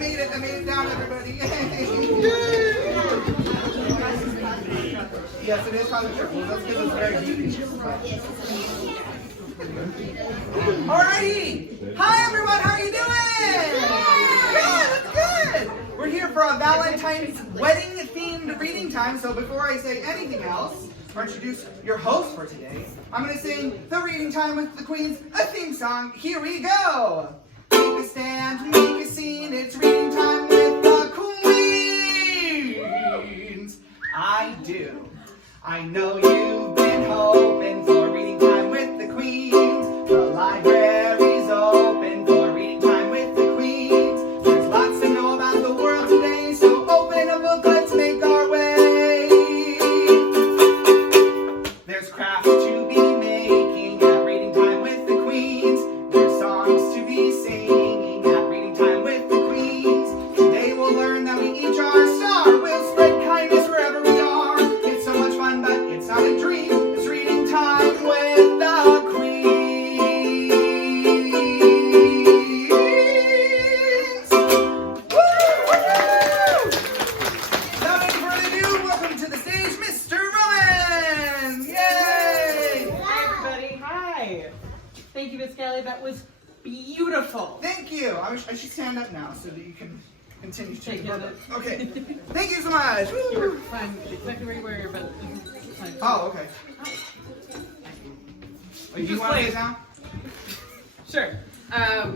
I made it down, everybody. Yes, it is Father Church. Let's give this very deep. Alrighty. Hi, everyone. How are you doing? Good. That's good. We're here for a Valentine's wedding-themed reading time. So before I say anything else, or introduce your host for today, I'm going to sing the Reading Time with the Queens, a theme song. Here we go. Make a stand, make a scene. It's reading time with the Queens. I do. I know you've been hoping for reading time with the Queens. The library's open for reading time with the Queens. There's lots to know about the world today, so open a book, let's make our way. There's crafts to be making at reading time with the Queens. There's songs to be singing at reading time with the Queens. Today we'll learn that we each are a star. We'll spread kindness wherever we are. It's so much fun, but it's not a dream. It's reading time with the Queens. Woo! Without any further ado, welcome to the stage, Mr. Rowan. Yay! Hi, everybody. Hi. Thank you, Miss Cali. That was beautiful. Thank you. I should stand up now so that you can continue to Take take it. Okay. Thank you so much. You were Woo! fine. Exactly where you were, but it's fine. Oh, okay. Do you Just want to like- sit down? Sure. Hi,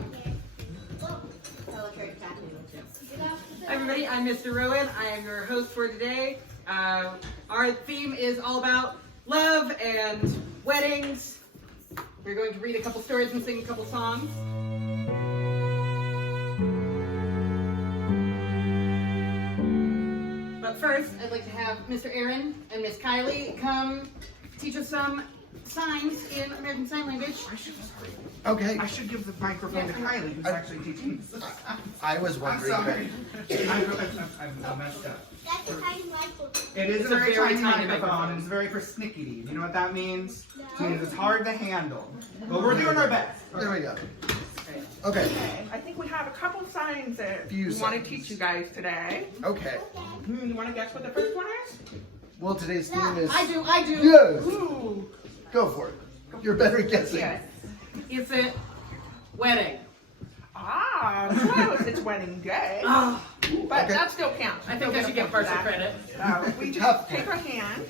everybody. I'm Mr. Rowan. I am your host for today. Our theme is all about love and weddings. We're going to read a couple stories and sing a couple songs. But first, I'd like to have Mr. Aaron and Miss Kylie come teach us some signs in American Sign Language. Okay. I should give the microphone to Kylie, who's actually teaching us. I was I'm wondering. sorry. I'm messed up. That's a tiny microphone. It is It's a very tiny microphone, microphone. and it's very persnickety. You know what that means? It means it's hard to handle. But we're doing our best. There we go. Okay. I think we have a couple signs that Few we want to signs. teach you guys today. Okay. You want to guess what the first one is? Well, today's theme is. I do. Yes. Ooh. Go for it. You're better at guessing. Yes. Is it wedding? Ah, close. It's wedding day. Oh, But Okay. that still counts. I think I should get partial credit. We Half just take point. our hand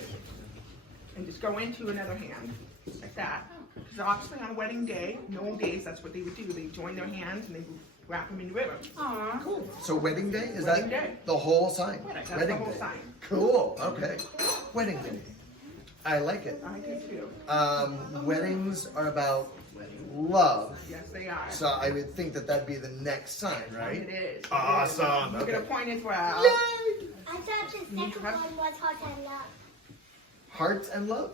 and just go into another hand, like that. Because obviously on wedding day, in the old days, that's what they would do. They join their hands and they would wrap them in ribbons. Aw. Cool. So wedding day is Wedding that day. the whole sign? That's Wedding the whole day. sign. Cool. Okay. Wedding day. I like it. I do too. Weddings are about love. Yes, they are. So I would think that that'd be the next sign, It right? is. Awesome. You get a Okay. point as well. Yay! I thought the second one was hot and love. Hearts and love.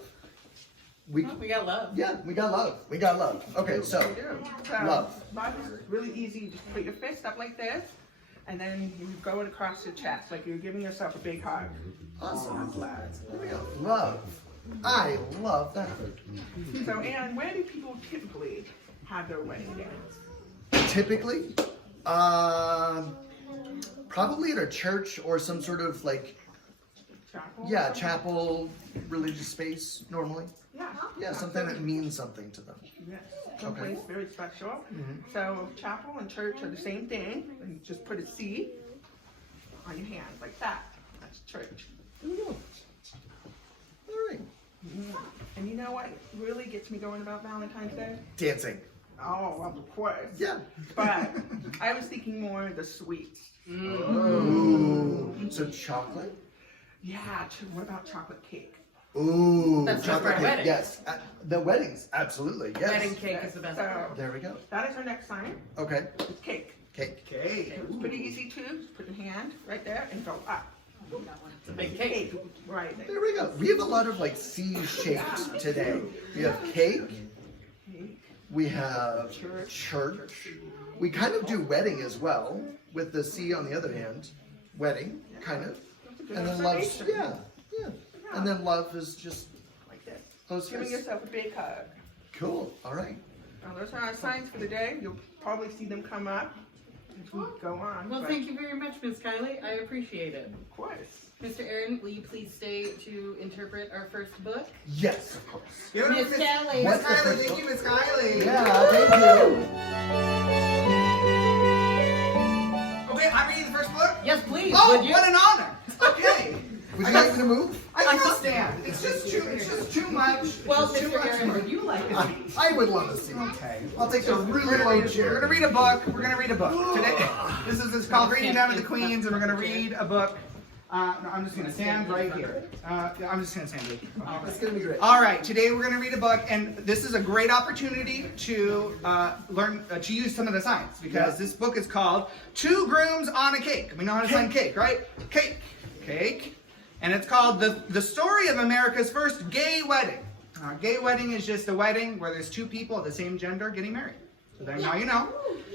We We got love. yeah, we got love. We got love. Okay, so You do. love. Love is really easy. You just put your fist up like this, and then you go it across your chest, like you're giving yourself a big hug. Awesome. That's love. Here we go. Love. I love that. So, Anne, where do people typically have their wedding dance? Typically, probably at a church or some sort of like, Chapel? yeah, chapel, religious space normally. Yeah. Yeah, something that means something to them. Yes. Someplace very special. So, chapel and church are the same thing. And you just put a C on your hand, like that. That's church. Here we go. All right. And you know what really gets me going about Valentine's Day? Dancing. Oh, of course. Yeah. But I was thinking more the sweets. Ooh. So chocolate. Yeah, what about chocolate cake? Ooh. That's just chocolate for cake. weddings. Yes. The weddings. Absolutely. Yes. Wedding cake is the best. So There we go. that is our next sign. Okay. It's cake. Cake. Okay. It's pretty easy too. Just put your hand right there and go up. It's a big cake. Right. There we go. We have a lot of like C shapes today. We have cake. Cake. We have church. We kind of do wedding as well, with the C on the other hand. Wedding, kind of. That's a good And then love, observation. yeah. And then love is just Like this. close Giving fists. yourself a big hug. Cool. All right. Now those are our signs for the day. You'll probably see them come up if we go on. Well, but- thank you very much, Miss Kylie. I appreciate it. Of course. Mr. Aaron, will you please stay to interpret our first book? Yes, of course. Miss Kylie. What's Miss the Kylie, first thank book? you, Miss Kylie. Yeah, thank you. Okay, I'm reading the first book. Yes, please. Oh, would you? what an honor. Okay. Would you like me to move? I can stand. It's just too much. Well, It's just too Mr. Aaron, much. would you like to read? I would love to see. Okay. I'll take the really low We're chair. gonna read a book. We're gonna read a book today. It's called Reading Down to the Queens, and we're gonna read a book. No, I'm just gonna stand right here. Yeah, I'm just gonna stand right here. It's gonna be great. All right, today we're going to read a book, and this is a great opportunity to learn to use some of the science, because this book is called Two Grooms on a Cake. We know how to sign cake, right? Cake. And it's called the story of America's first gay wedding. Gay wedding is just a wedding where there's two people of the same gender getting married. So then now you know.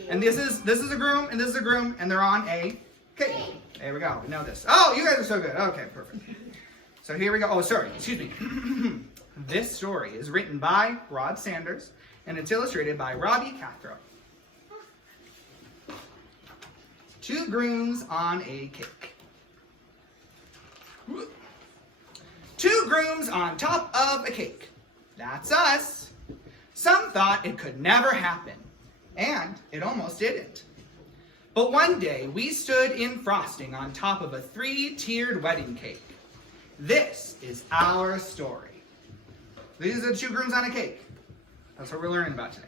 And this is a groom, and this is a groom, and they're on a cake. There we go. We know this. Oh, you guys are so good. Okay, perfect. So here we go. Oh, sorry. Excuse me. This story is written by Rod Sanders, and it's illustrated by Robbie Cathro. Two grooms on a cake. Two grooms on top of a cake. That's us. Some thought it could never happen, and it almost didn't. But one day, we stood in frosting on top of a 3-tiered wedding cake. This is our story. These are the two grooms on a cake. That's what we're learning about today.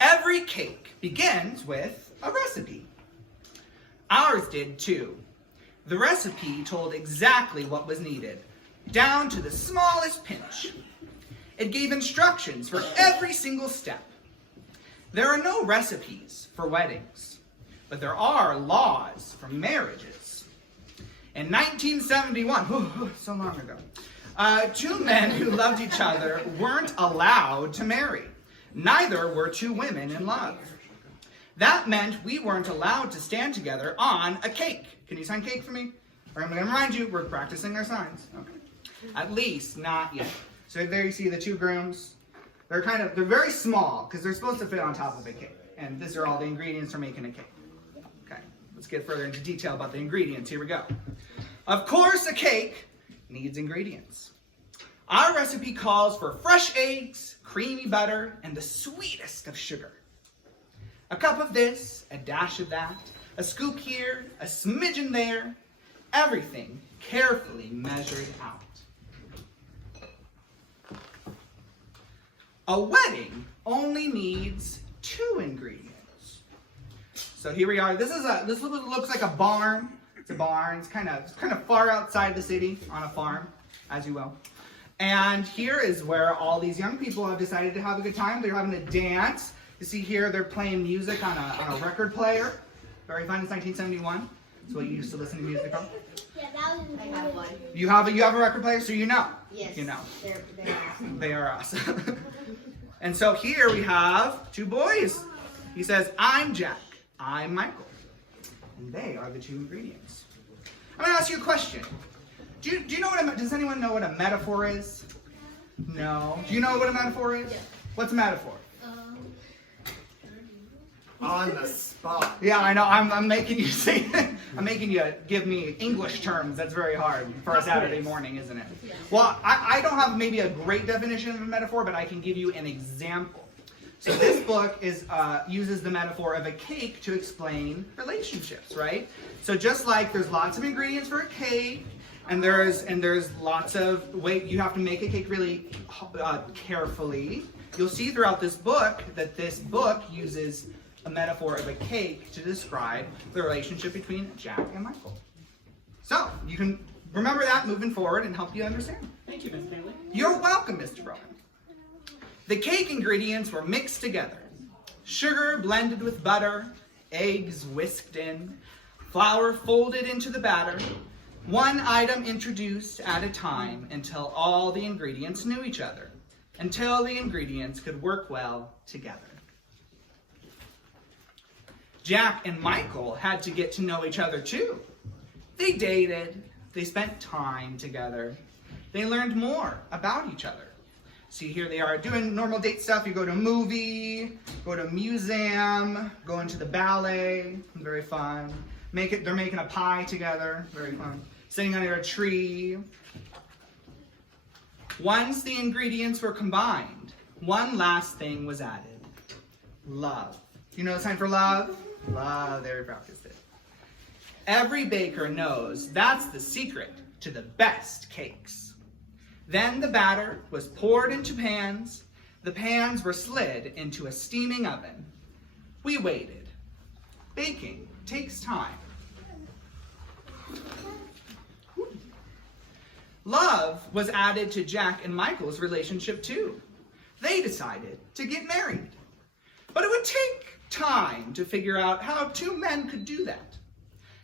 Every cake begins with a recipe. Ours did too. The recipe told exactly what was needed, down to the smallest pinch. It gave instructions for every single step. There are no recipes for weddings, but there are laws for marriages. In 1971, so long ago, two men who loved each other weren't allowed to marry. Neither were two women in love. That meant we weren't allowed to stand together on a cake. Can you sign cake for me? Or I'm going to remind you, we're practicing our signs. Okay. At least not yet. So there you see the two grooms. They're very small because they're supposed to fit on top of a cake. And these are all the ingredients for making a cake. Okay, let's get further into detail about the ingredients. Here we go. Of course, a cake needs ingredients. Our recipe calls for fresh eggs, creamy butter, and the sweetest of sugar. A cup of this, a dash of that, a scoop here, a smidgen there, everything carefully measured out. A wedding only needs 2 ingredients. So here we are. This looks like a barn. It's a barn. It's kind of far outside the city on a farm, as you will. And here is where all these young people have decided to have a good time. They're having a dance. You see here they're playing music on a record player. Very fun. It's 1971. That's what you used to listen to music on. Yeah, that was I have one. You have a record player, so you know. Yes. You know. They're awesome. They are awesome. And so here we have 2 boys. He says, I'm Jack. I'm Michael. And they are the 2 ingredients. I'm going to ask you a question. Do you know does anyone know what a metaphor is? No. Do you know what a metaphor is? Yeah. What's a metaphor? On the spot. Yeah, I know. I'm making you say. I'm making you give me English terms. That's very hard for a Saturday morning, isn't it? Well, I don't have maybe a great definition of a metaphor, but I can give you an example. So this book uses the metaphor of a cake to explain relationships, right? So just like there's lots of ingredients for a cake, and there's lots of ways you have to make a cake really carefully. You'll see throughout this book that this book uses a metaphor of a cake to describe the relationship between Jack and Michael. So you can remember that moving forward and help you understand. Thank you, Miss Bailey. You're welcome, Mr. Rowan. The cake ingredients were mixed together. Sugar blended with butter, eggs whisked in, flour folded into the batter, one item introduced at a time until all the ingredients knew each other, until the ingredients could work well together. Jack and Michael had to get to know each other too. They dated, they spent time together, they learned more about each other. See, here they are doing normal date stuff. You go to a movie, go to a museum, go into the ballet. Very fun. They're making a pie together. Very fun. Sitting under a tree. Once the ingredients were combined, one last thing was added. Love. You know the sign for love? Love. There, we practiced it. Every baker knows that's the secret to the best cakes. Then the batter was poured into pans. The pans were slid into a steaming oven. We waited. Baking takes time. Love was added to Jack and Michael's relationship too. They decided to get married. But it would take time to figure out how two men could do that.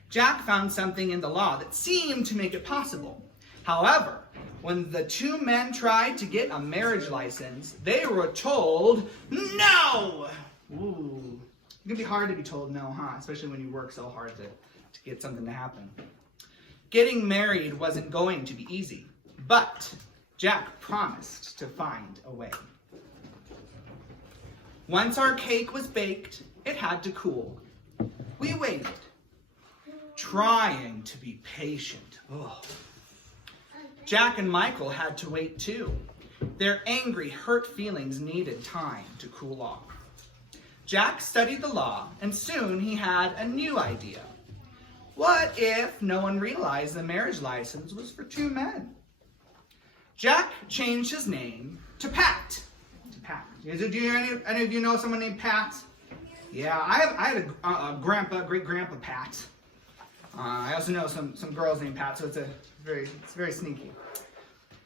Jack found something in the law that seemed to make it possible. However, when the two men tried to get a marriage license, they were told no! Ooh. It can be hard to be told no, huh? Especially when you work so hard to get something to happen. Getting married wasn't going to be easy, but Jack promised to find a way. Once our cake was baked, it had to cool. We waited, trying to be patient. Oh. Jack and Michael had to wait too. Their angry, hurt feelings needed time to cool off. Jack studied the law, and soon he had a new idea. What if no one realized the marriage license was for two men? Jack changed his name to Pat. Do any of you know someone named Pat? Yeah, I had a great-grandpa Pat. I also know some girls named Pat, so it's very sneaky.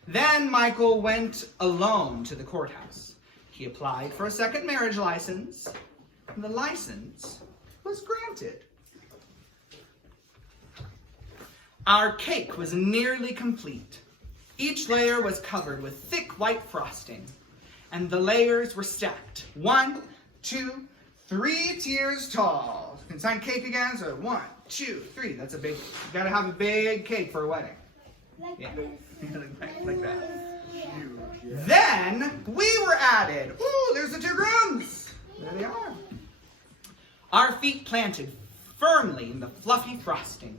Then Michael went alone to the courthouse. He applied for a second marriage license, and the license was granted. Our cake was nearly complete. Each layer was covered with thick white frosting, and the layers were stacked 1, 2, 3 tiers tall. Can sign cake again? So 1, 2, 3. That's a big. You gotta have a big cake for a wedding. Yeah, like that. Then we were added. Ooh, there's the two grooms. There they are. Our feet planted firmly in the fluffy frosting.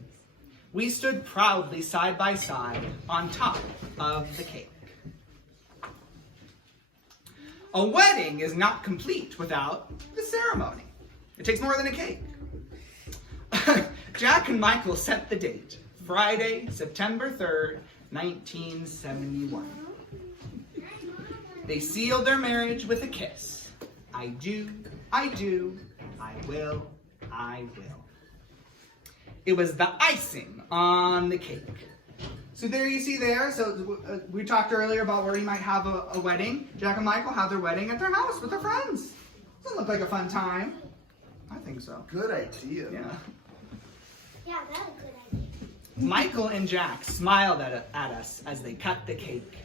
We stood proudly side by side on top of the cake. A wedding is not complete without the ceremony. It takes more than a cake. Jack and Michael set the date, Friday, September 3rd, 1971. They sealed their marriage with a kiss. I do, I do, I will, I will. It was the icing on the cake. So there you see there, so we talked earlier about where you might have a wedding. Jack and Michael have their wedding at their house with their friends. Doesn't look like a fun time. I think so. Good idea. Yeah. Yeah, that's a good idea. Michael and Jack smiled at us as they cut the cake.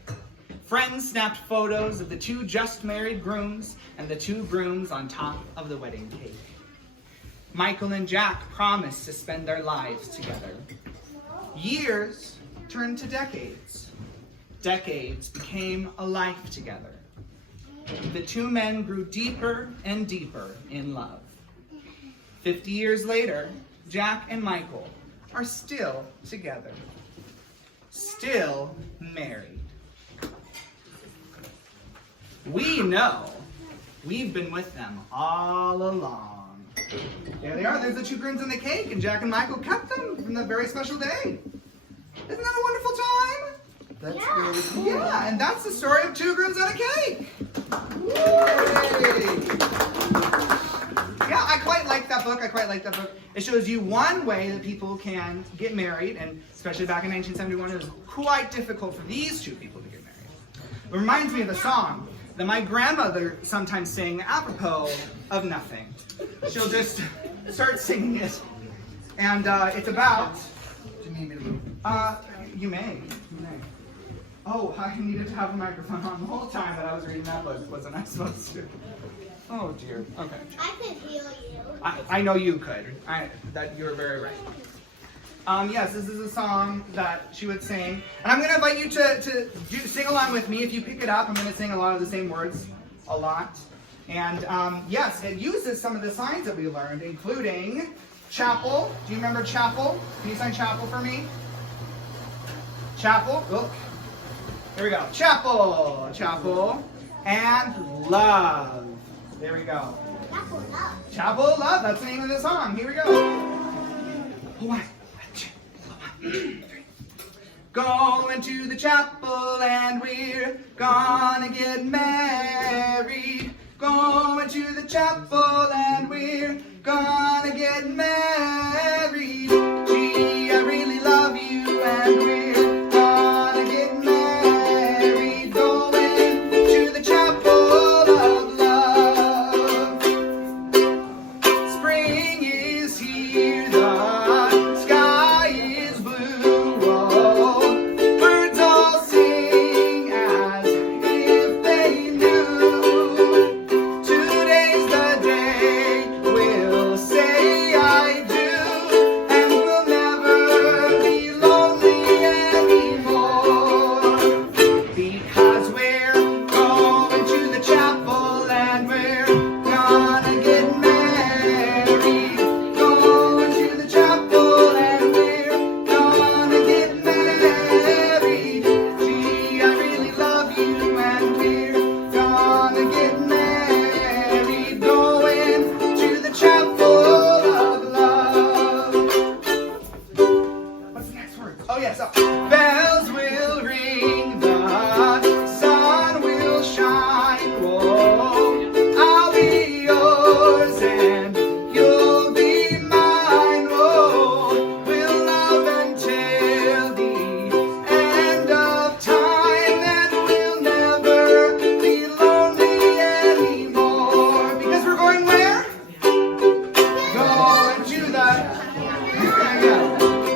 Friends snapped photos of the two just married grooms and the two grooms on top of the wedding cake. Michael and Jack promised to spend their lives together. Years turned to decades. Decades became a life together. The two men grew deeper and deeper in love. 50 years later, Jack and Michael are still together, still married. We know we've been with them all along. There they are. There's the two grooms and the cake, and Jack and Michael cut them from that very special day. Isn't that a wonderful time? That's really cool. Yeah, and that's the story of two grooms and a cake. Yay! Yeah, I quite like that book. It shows you one way that people can get married, and especially back in 1971, it was quite difficult for these two people to get married. It reminds me of a song that my grandmother sometimes sang apropos of nothing. She'll just start singing it, and it's about. Do you need me to move? You may. Oh, I needed to have a microphone on the whole time that I was reading that book, wasn't I supposed to? Oh dear. Okay. I could heal you. I know you could. That you're very right. Yes, this is a song that she would sing. And I'm going to invite you to sing along with me. If you pick it up, I'm going to sing a lot of the same words. A lot. And yes, it uses some of the signs that we learned, including chapel. Do you remember chapel? Can you sign chapel for me? Chapel. Look. Here we go. Chapel. Chapel. And love. There we go. Chapel love. Chapel love. That's the name of the song. Here we go. One, two, 1, 2, 3. Going to the chapel and we're gonna get married. Going to the chapel and we're gonna get married. Gee, I really love you and we're gonna get married. Going to the chapel of love. Spring is here, the sky is blue. Oh, birds all sing as if they knew. Today's the day we'll say I do, and we'll never be lonely anymore. Because we're going to the chapel and we're gonna get married. Going to the chapel and we're gonna get married. Gee, I really love you and we're gonna get married. Going to the chapel of love. What's the next word? Oh yeah, so bells will ring, the sun will shine. Whoa, I'll be yours and you'll be mine. Whoa, we'll love until the end of time, and we'll never be lonely anymore. Because we're going where? Going to the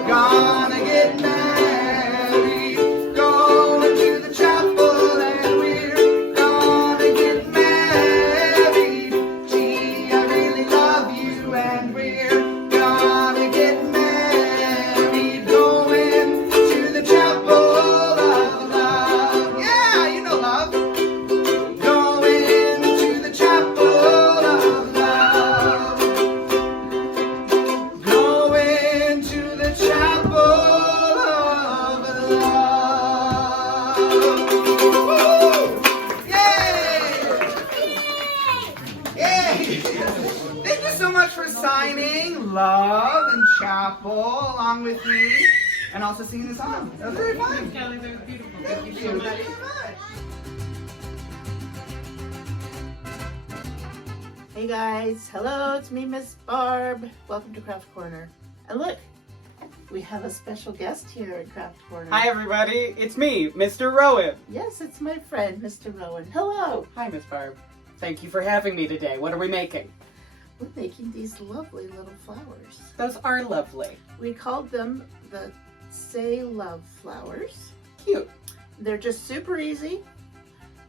Gonna get married. Going to the chapel and we're gonna get married. Gee, I really love you and we're gonna get married. Going to the chapel of love. Yeah, you know love. Going to the chapel of love. Going to the chapel of love. Woo! Yay! Yay! Thank you so much for signing Love and Chapel along with me and also singing the song. That was very fun. Kelly, that was beautiful. Thank you so much. Hey guys, hello, it's me, Miss Barb. Welcome to Craft Corner. And look, we have a special guest here at Craft Corner. Hi everybody, it's me, Mr. Rowan. Yes, it's my friend, Mr. Rowan. Hello. Hi Miss Barb. Thank you for having me today. What are we making? We're making these lovely little flowers. Those are lovely. We called them the Say Love flowers. Cute. They're just super easy.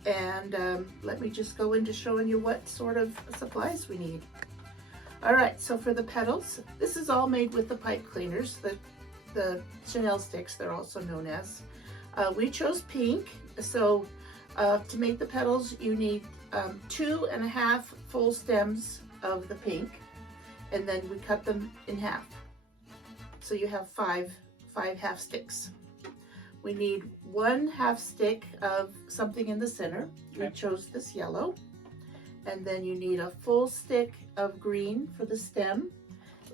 And let me just go into showing you what sort of supplies we need. All right, so for the petals, this is all made with the pipe cleaners, the Chanel sticks, they're also known as. We chose pink, so to make the petals, you need 2.5 full stems of the pink, and then we cut them in half. So you have five half sticks. We need 1/2 stick of something in the center. We chose this yellow. And then you need a full stick of green for the stem.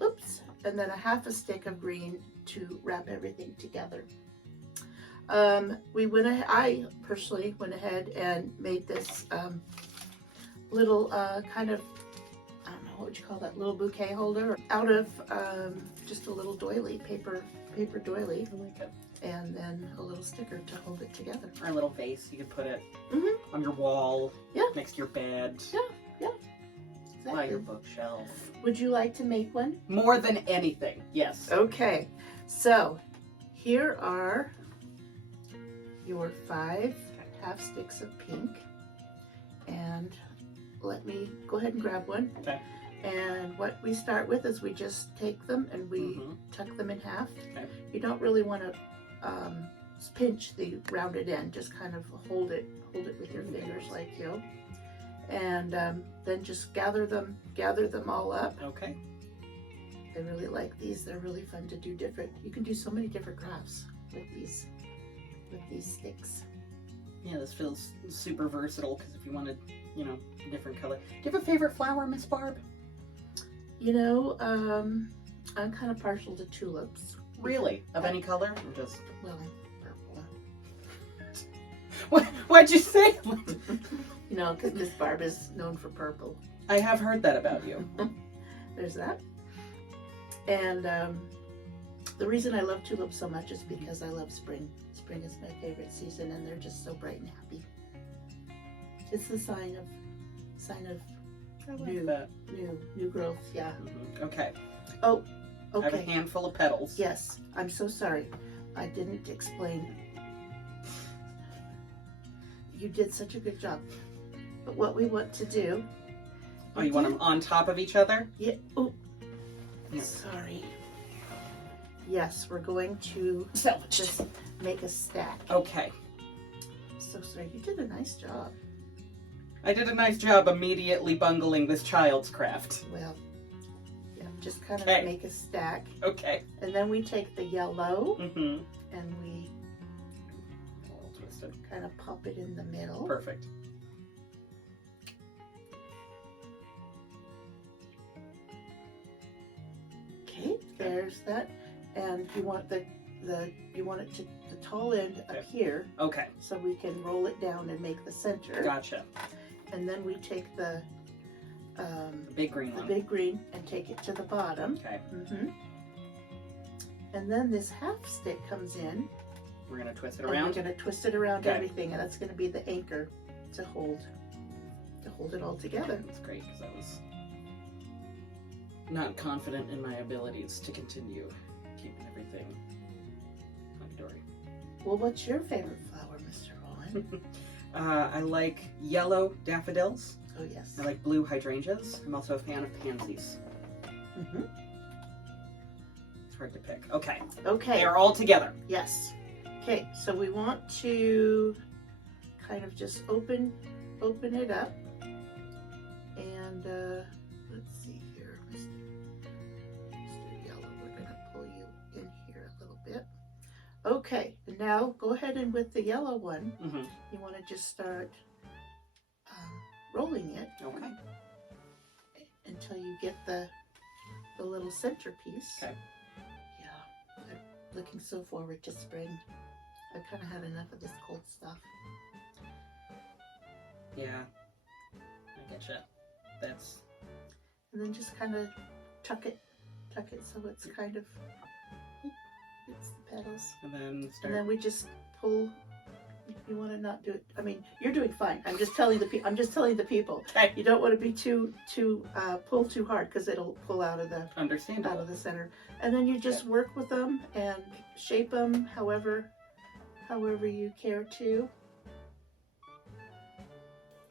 Oops. And then 1/2 stick of green to wrap everything together. I personally went ahead and made this little kind of, I don't know, what would you call that, little bouquet holder out of just a little doily, paper doily. I like it. And then a little sticker to hold it together. Or a little vase, you could put it Mhm. on your wall, Yeah. next to your bed, by Exactly. your bookshelf. Would you like to make one? More than anything, yes. Okay, so here are your 5 half sticks of pink. And let me go ahead and grab one. Okay. And what we start with is we just take them and we tuck them in half. Okay. You don't really want to pinch the rounded end, just kind of hold it with your fingers like you. And then just gather them all up. Okay. I really like these. They're really fun to do different. You can do so many different crafts with these sticks. Yeah, this feels super versatile because if you wanted, you know, a different color. Do you have a favorite flower, Miss Barb? You know, I'm kind of partial to tulips. Really? Of any color? Or just... Well, purple. Why'd you say? You know, because Miss Barb is known for purple. I have heard that about you. There's that. And the reason I love tulips so much is because I love spring. Spring is my favorite season, and they're just so bright and happy. It's the sign of I like new, that. new growth. Yeah. Okay. Oh, I have a okay. handful of petals. Yes. I'm so sorry. I didn't explain. You did such a good job. But what we want to do. Oh, you want them on top of each other? Yeah. Oh. Yeah. Sorry. Yes, we're going to just make a stack. Okay. So sorry. You did a nice job. I did a nice job immediately bungling this child's craft. Well, yeah, just kind of Okay. make a stack. Okay. And then we take the yellow Mm-hmm. and we All twisted. kind of pop it in the middle. Perfect. Okay, there's that. And you want the tall end up here, Okay. so we can roll it down and make the center. Gotcha. And then we take the The big green one. big green and take it to the bottom. Okay. And then this half stick comes in. We're gonna twist it And around. we're going to twist it around Okay. everything, and that's going to be the anchor to hold it all together. That's great because I was not confident in my abilities to continue keeping everything hunky-dory. Well, what's your favorite flower, Mr. Rowan? I like yellow daffodils. Oh, yes. I like blue hydrangeas. I'm also a fan of pansies. It's hard to pick. Okay. Okay. They are all together. Yes. Okay, so we want to kind of just open it up. And let's see here, Mr. Yellow, we're going to pull you in here a little bit. Okay, now go ahead and with the yellow one, you want to just start rolling it. Okay. Until you get the little centerpiece. Okay. Yeah, I'm looking so forward to spring. I've kind of had enough of this cold stuff. Yeah. I getcha. That's... And then just kind of tuck it so it's kind of, it's the petals. And then start... And then we just pull. You want to not do it. I mean, you're doing fine. I'm just telling the people. Okay. You don't want to be too pull too hard because it'll pull out of the center. And then you just work with them and shape them however you care to.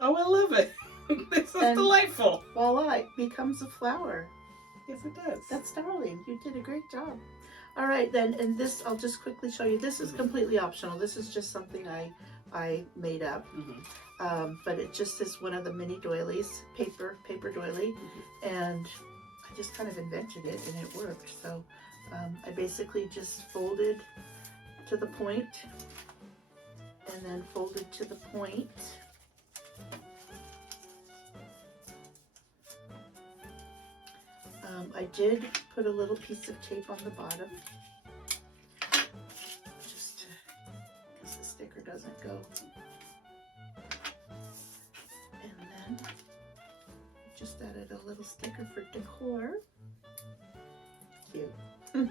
Oh, I love it. This is delightful. Voila, it becomes a flower. Yes, it does. That's darling. You did a great job. All right, then, and this, I'll just quickly show you. This is completely optional. This is just something I made up. But it just is one of the mini doilies, paper doily. And I just kind of invented it, and it worked. So I basically just folded to the point, and then folded to the point. I did put a little piece of tape on the bottom, just because the sticker doesn't go. And then just added a little sticker for decor. Cute. Oh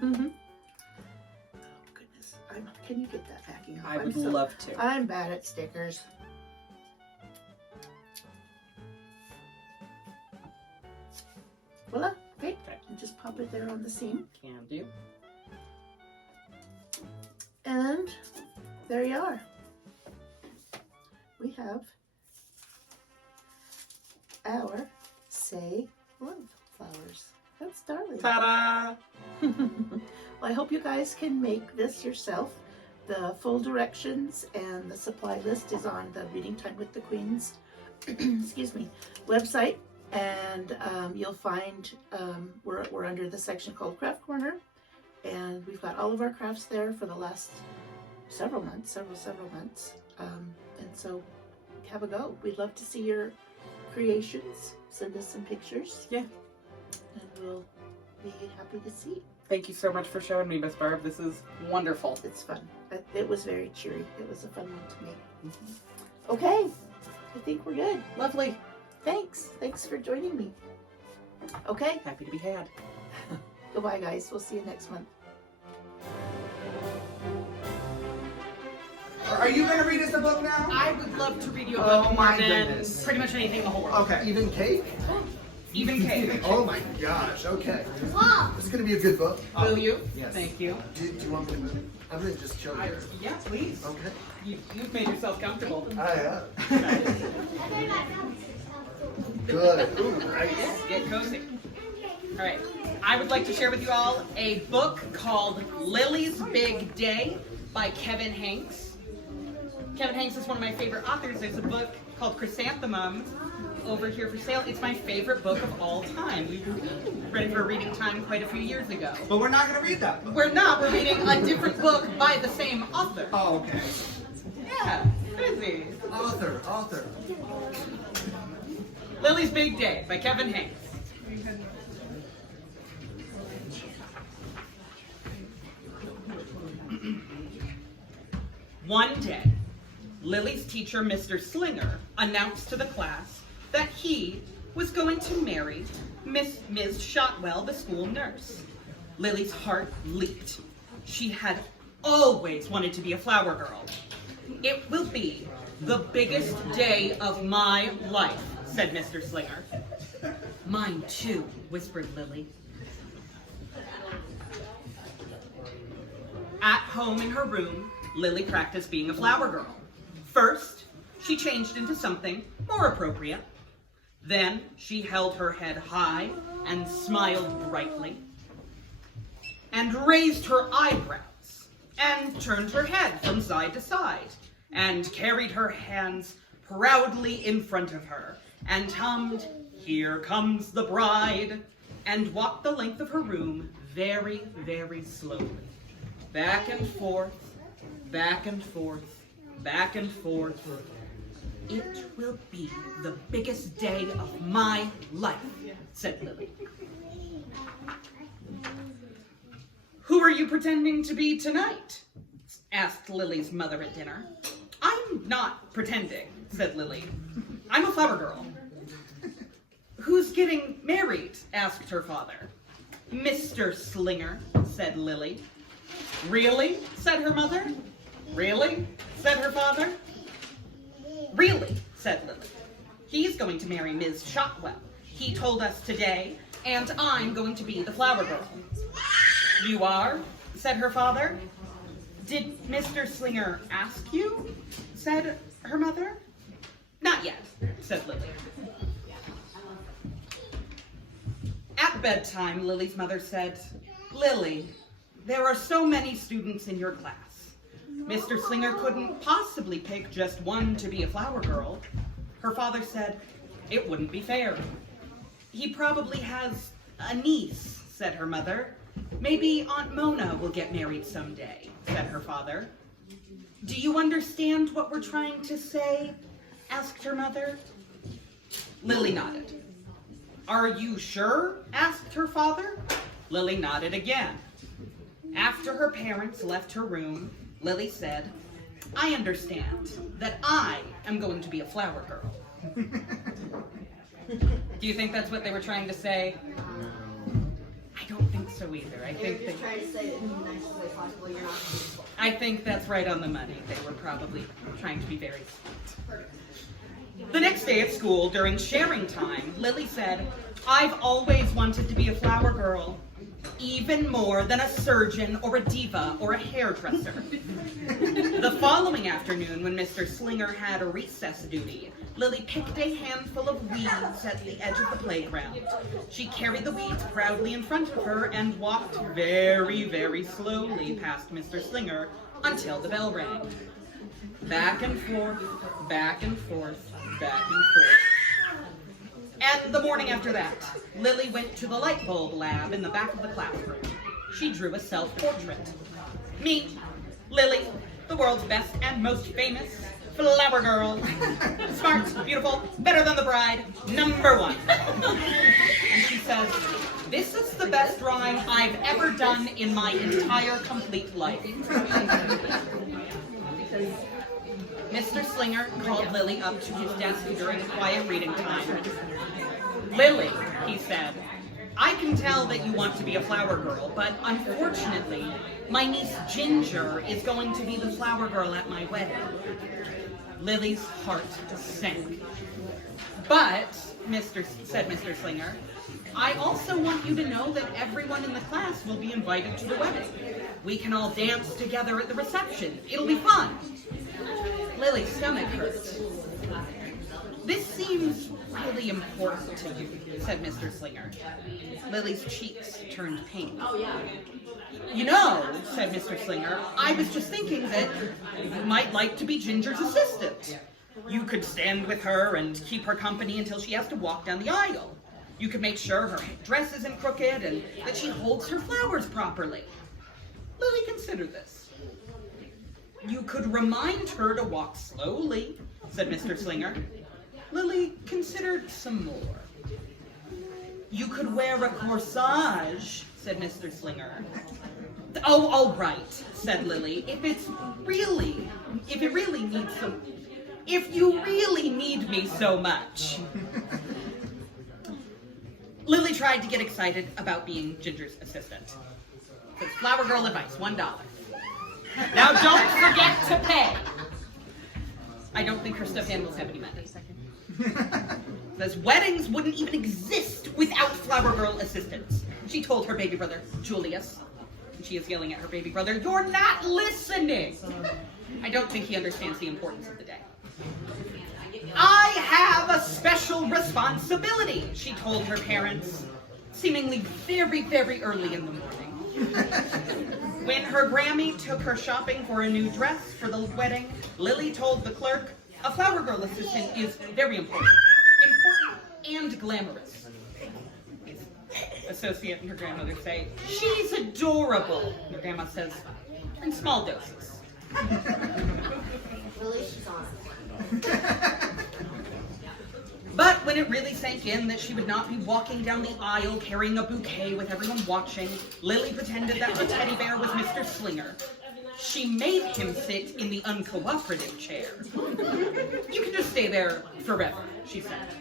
goodness, can you get that backing off? I would love to. I'm bad at stickers. Voila. Okay, and just pop it there on the seam. Can do. And there you are. We have our Say Love flowers. That's darling. Ta-da! Well, I hope you guys can make this yourself. The full directions and the supply list is on the Reading Time with the Queens excuse me, website, and you'll find we're under the section called Craft Corner, and we've got all of our crafts there for the last several months, several months, and so have a go. We'd love to see your creations. Send us some pictures. Yeah. And we'll be happy to see. Thank you so much for showing me, Miss Barb. This is wonderful. It's fun. It was very cheery. It was a fun one to make. Okay, I think we're good. Lovely. Thanks. Thanks for joining me. Okay, Happy to be had. goodbye guys. We'll see you next month. Are you gonna read us the book now? I would love to read you a Oh book my more than goodness. pretty much anything in the whole world. Okay. Even cake? Even cake. Oh my gosh, okay. Wow. This is gonna be a good book. Will you? Yes. Thank you. Do you want me to move it? I'm gonna just chill here. Yeah, please. Okay. You've made yourself comfortable. I am. I bet my house is Good. Ooh, nice. Get cozy. All right. I would like to share with you all a book called Lily's Big Day by Kevin Henkes. Kevin Henkes is one of my favorite authors. There's a book called 𝐿𝐸𝐵𝐿 over here for sale. It's my favorite book of all time. We read it for reading time quite a few years ago. But we're not gonna read that book. We're not. We're reading a different book by the same author. Oh, okay. Yeah, crazy. Author. Lily's Big Day by Kevin Henkes. One day, Lily's teacher, Mr. Slinger, announced to the class that he was going to marry Ms. Shotwell, the school nurse. Lily's heart leaped. She had always wanted to be a flower girl. It will be the biggest day of my life, said Mr. Slinger. Mine too, whispered Lily. At home in her room, Lily practiced being a flower girl. First, she changed into something more appropriate. Then she held her head high and smiled brightly, and raised her eyebrows, and turned her head from side to side, and carried her hands proudly in front of her, and hummed, "Here comes the bride," and walked the length of her room very, very slowly. Back and forth, back and forth, back and forth. It will be the biggest day of my life, said Lily. Who are you pretending to be tonight? Asked Lily's mother at dinner. I'm not pretending, said Lily. I'm a flower girl. Who's getting married? Asked her father. Mr. Slinger, said Lily. Really? Said her mother. Really? Said her father. Really? Said Lily. He's going to marry Ms. Shotwell. He told us today, and I'm going to be the flower girl. You are? Said her father. Did Mr. Slinger ask you? Said her mother. Not yet, said Lily. At bedtime, Lily's mother said, Lily, there are so many students in your class. Mr. Slinger couldn't possibly pick just one to be a flower girl. Her father said, it wouldn't be fair. He probably has a niece, said her mother. Maybe Aunt Mona will get married someday, said her father. Do you understand what we're trying to say? Asked her mother. Lily nodded. Are you sure? Asked her father. Lily nodded again. After her parents left her room, Lily said, I understand that I am going to be a flower girl. Do you think that's what they were trying to say? I don't think so either. I think They're just trying to say it in the nicest way possible. You're not beautiful. I think that's right on the money. They were probably trying to be very sweet. The next day at school, during sharing time, Lily said, I've always wanted to be a flower girl. even more than a surgeon or a diva or a hairdresser. The following afternoon, when Mr. Slinger had a recess duty, Lily picked a handful of weeds at the edge of the playground. She carried the weeds proudly in front of her and walked very, very slowly past Mr. Slinger until the bell rang. Back and forth, back and forth, back and forth. And the morning after that, Lily went to the light bulb lab in the back of the classroom. She drew a self-portrait. Meet Lily, the world's best and most famous flower girl. Smart, beautiful, better than the bride, #1. And she says, "This is the best drawing I've ever done in my entire complete life." Mr. Slinger called Lily up to his desk during quiet reading time. "Lily," he said, "I can tell that you want to be a flower girl, but unfortunately, my niece Ginger is going to be the flower girl at my wedding." Lily's heart sank. "But," said Mr. Slinger, "I also want you to know that everyone in the class will be invited to the wedding. We can all dance together at the reception. It'll be fun." Lily's stomach hurt. "This seems really important to you," said Mr. Slinger. Lily's cheeks turned pink. "You know," said Mr. Slinger, "I was just thinking that you might like to be Ginger's assistant. You could stand with her and keep her company until she has to walk down the aisle. You could make sure her dress isn't crooked and that she holds her flowers properly." Lily considered this. "You could remind her to walk slowly," said Mr. Slinger. Lily considered some more. "You could wear a corsage," said Mr. Slinger. "Oh, all right," said Lily. If you really need me so much." Lily tried to get excited about being Ginger's assistant. Says, "Flower girl advice, $1. Now don't forget to pay." I don't think her stuffed animals have any money. Says, "Weddings wouldn't even exist without flower girl assistants," she told her baby brother, Julius. And she is yelling at her baby brother, "You're not listening!" I don't think he understands the importance of the day. "I have a special responsibility," she told her parents, seemingly very, very early in the morning. When her Grammy took her shopping for a new dress for the wedding, Lily told the clerk, "A flower girl assistant is very important and glamorous." His associate and her grandmother say, "She's adorable." Her grandma says, "In small doses." Really, she's on it. But when it really sank in that she would not be walking down the aisle carrying a bouquet with everyone watching, Lily pretended that her teddy bear was Mr. Slinger. She made him sit in the uncooperative chair. "You can just stay there forever," she said.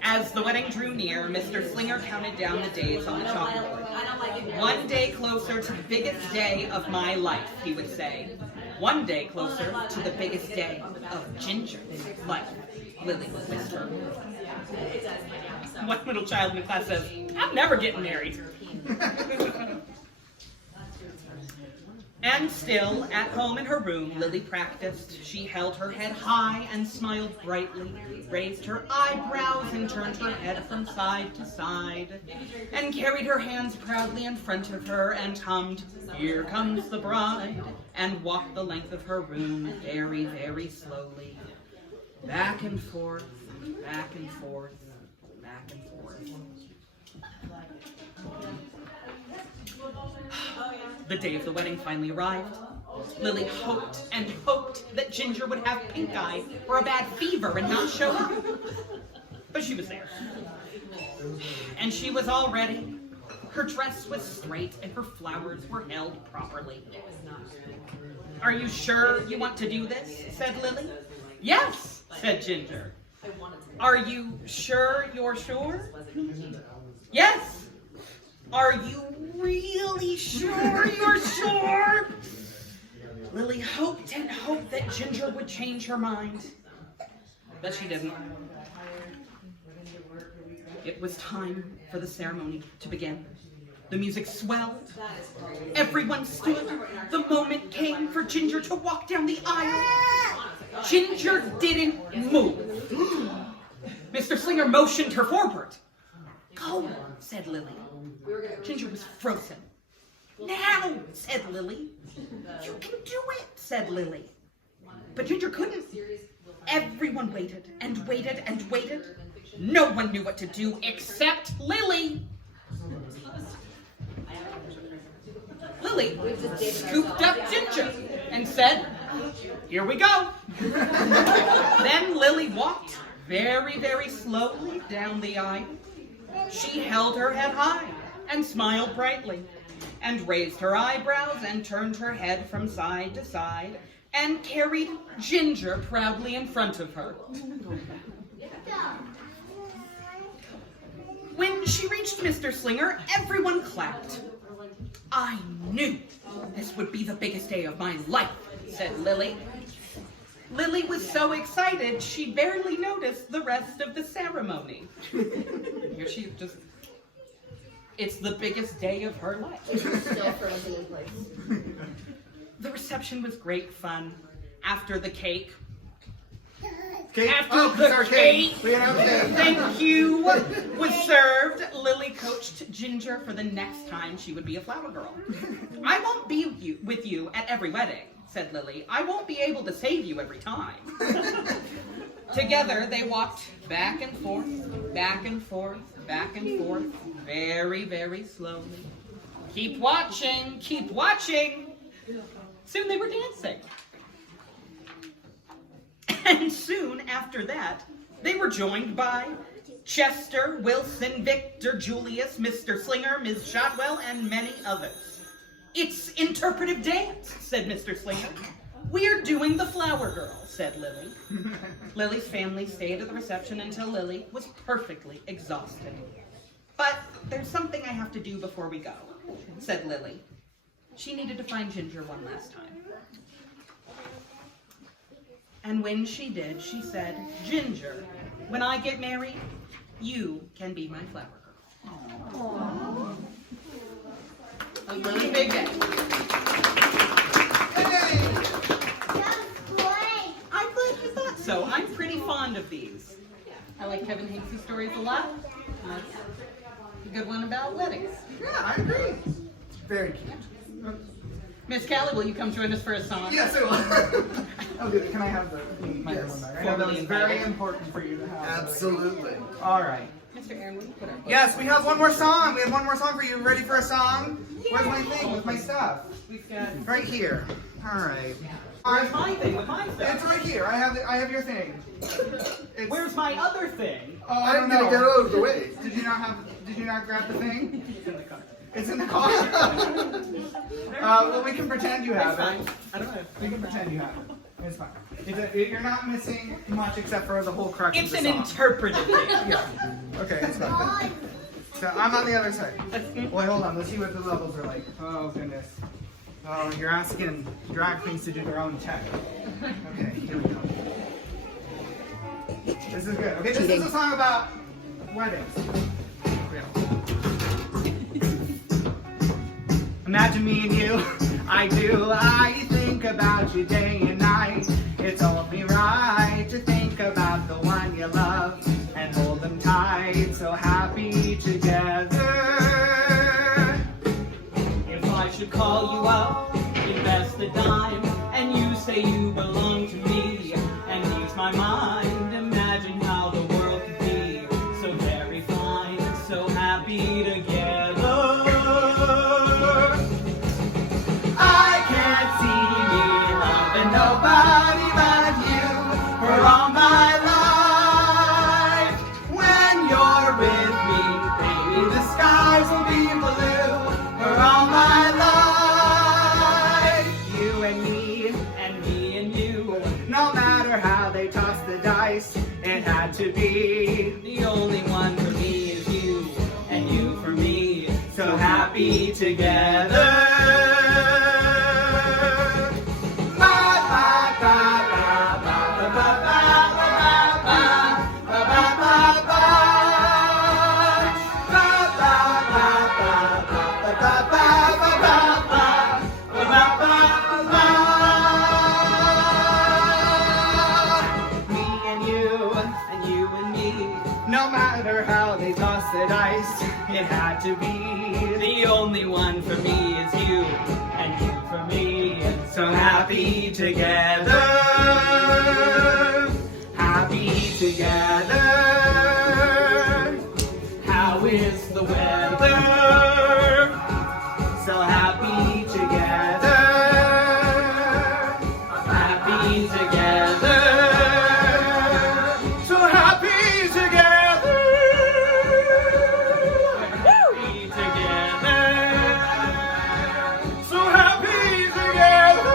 As the wedding drew near, Mr. Slinger counted down the days on the chalkboard. "One day closer to the biggest day of my life," he would say. "One day closer to the biggest day of Ginger's life," Lily would whisper. One little child in the class says, "I'm never getting married." And still, at home in her room, Lily practiced. She held her head high and smiled brightly, raised her eyebrows and turned her head from side to side, and carried her hands proudly in front of her and hummed, "Here comes the bride," and walked the length of her room very, very slowly. Back and forth, back and forth, back and forth. The day of the wedding finally arrived. Lily hoped and hoped that Ginger would have pink eye or a bad fever and not show up. But she was there. And she was all ready. Her dress was straight and her flowers were held properly. "Are you sure you want to do this?" said Lily. "Yes," said Ginger. "Are you sure you're sure?" "Yes." "Are you really sure you're sure?" Lily hoped and hoped that Ginger would change her mind, but she didn't. It was time for the ceremony to begin. The music swelled. Everyone stood. The moment came for Ginger to walk down the aisle. Ginger didn't move. Mr. Slinger motioned her forward. Go, said Lily. Ginger was frozen. Now, said Lily. You can do it, said Lily. But Ginger couldn't. Everyone waited and waited and waited. No one knew what to do except Lily. Lily scooped up Ginger and said, here we go. Then Lily walked very, very slowly down the aisle. She held her head high and smiled brightly and raised her eyebrows and turned her head from side to side and carried Ginger proudly in front of her. When she reached Mr. Slinger, everyone clapped. I knew this would be the biggest day of my life, said Lily. Lily was so excited she barely noticed the rest of the ceremony. Here she just, it's the biggest day of her life. Still frozen in place. The reception was great fun. After the cake, Oh, sorry, cake. We have cake. thank you, was served, Lily coached Ginger for the next time she would be a flower girl. I won't be with you at every wedding, said Lily. I won't be able to save you every time. Together, they walked back and forth, back and forth, back and forth, very, very slowly. Keep watching, keep watching. Soon they were dancing. And soon after that, they were joined by Chester, Wilson, Victor, Julius, Mr. Slinger, Ms. Shotwell, and many others. It's interpretive dance, said Mr. Slinger. We're doing the flower girl, said Lily. Lily's family stayed at the reception until Lily was perfectly exhausted. But there's something I have to do before we go, said Lily. She needed to find Ginger one last time. And when she did, she said, Ginger, when I get married, you can be my flower girl. Aww. A really big day. I'm glad you thought so. I'm pretty fond of these. I like Kevin Henkes' stories a lot. That's a good one about weddings. Yeah, I agree. Very cute. Miss Cali, will you come join us for a song? Yes, I will. Oh, good. Can I have the microphone back? I know that was very important for you to have. Absolutely. All right. Mr. Aaron, will you put our book Yes, we have one more song. We have one more song for you. Ready for a song? Where's my thing with my stuff? We've got... Right here. All right. Where's my thing with my stuff? It's right here. I have your thing. It's, Where's my other thing? Oh, I don't I'm gonna know. get out of the way. Did you not grab the thing? It's in the car. It's in the car. Well, we can pretend you have it. I don't know. We can pretend you have it. It's fine. You're not missing much except for the whole crux It's of the an song. interpretive thing. Yeah. Okay, it's fine. So I'm on the other side. Wait, hold on. Let's see what the levels are like. Oh, goodness. Oh, you're asking drag queens to do their own tech. Okay, here we go. This is good. Okay, this is a song about weddings. Imagine me and you. I think about you day and night. It's only right to think about the one you love and hold them tight, so happy together. If I should call you up, invest a dime, and you say you belong to me, and use my mind, imagine how the world could be so very fine, so happy together. I can't see me loving nobody but you for all my life. When you're with me, baby, the skies will be blue for all my life. You and me and you, no matter how they toss the dice, it had to be. The only one for me is you, and you for me, so happy together. toss the dice, it had to be. The only one for me is you, and you for me. So happy together, happy together. How is the weather? So happy together, happy together. So happy together, happy together. So happy together,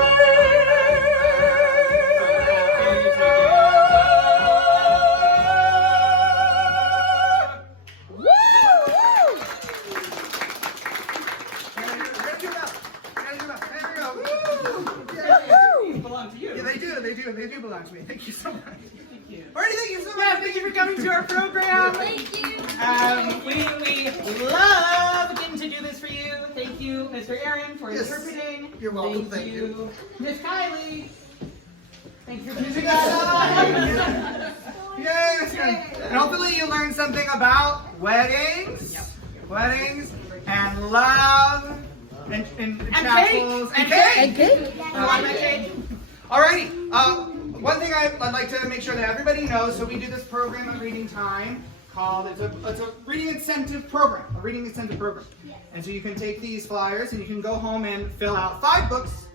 happy These belong to you. Yeah, they do belong to me. Thank you so much. Thank you. Alrighty, thank you so much. Yeah, thank you for coming to our program. Thank you. We love getting to do this for you. Thank you, Mr. Aaron, for Yes. interpreting. You're welcome, thank you. Miss Kylie. Thanks for You teaching guys. us. Yay! And hopefully you learned something about weddings, weddings, and love, and chapels, and cake. You want my cake? Alrighty. One thing I'd like to make sure that everybody knows. So we do this program at Reading Time called it's a reading incentive program. A reading incentive program. And so you can take these flyers and you can go home and fill out 5 books.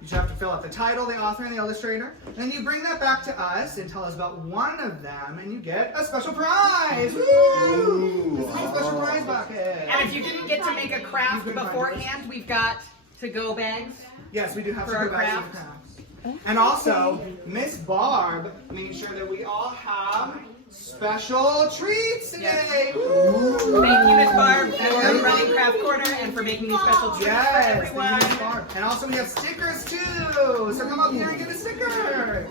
You just have to fill out the title, the author, and the illustrator. Then you bring that back to us and tell us about one of them, and you get a special prize. Woo! This is a special prize bucket. And if you didn't get to make a craft beforehand, we've got to-go bags. Yes, we do have For to our go back to the crafts. crafts. And also, Miss Barb made sure that we all have special treats today. Woo! Thank you, Miss Barb, for running Craft Corner and for making these special treats for Yes, everyone. thank you, Miss Barb. And also we have stickers too. So come up here and get a sticker.